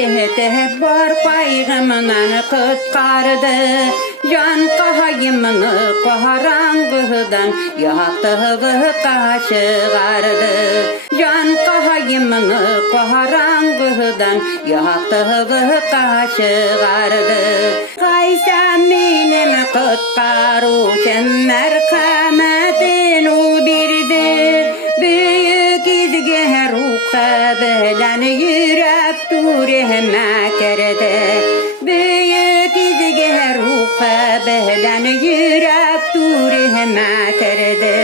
şehte var paygımından kutkardı. Can kahayımını karanlıktan yaktığı çıkardı. Can kahayımını karanlıktan yaktığı çıkardı. Kaysam benim kutkaruşum merhametin o birdi. Büyük izge ruha bilen yürek durma kerdi. Büyük izge ruha bilen yürek durma kerdi.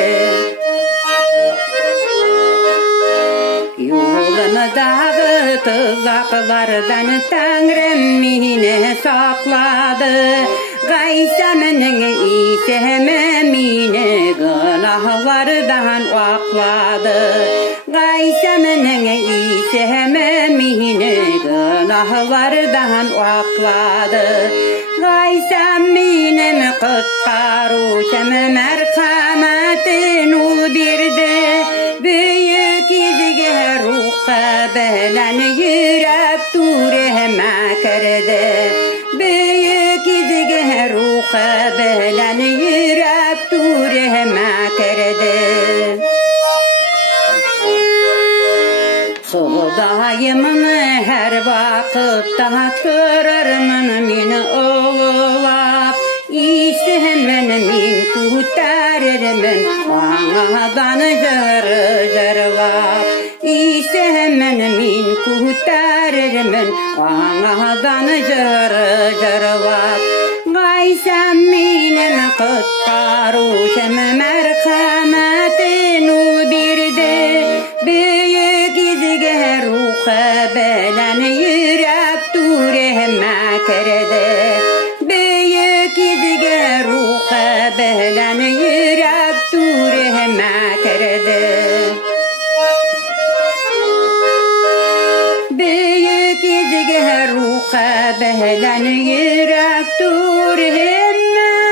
Yolumdağı tuzaklardan Tanrım beni sakladı. Gayseminin isememini günahlardan akladı. Gayseminin isememini günahlardan akladı. Gaysem benim kutkaruşum merhametin o birdi. Büyük izge ruha bilen yürek durma kerdi. Büyük izge ruha bilen yürek durma kerdi. Xudayımın her vakitte görürmün meni oğlap. İstemmen min kurtarırmın ağadan zırvap. İstemmen min kurtarırmın ağadan zırvap. Gaysam benim kutkaruşum merhametin o birdi. Büyük izge ruha bilen yürek durma kerdi. Büyük izge ruha bilen yürek durma kerdi. Büyük izge ruha bilen yürek durma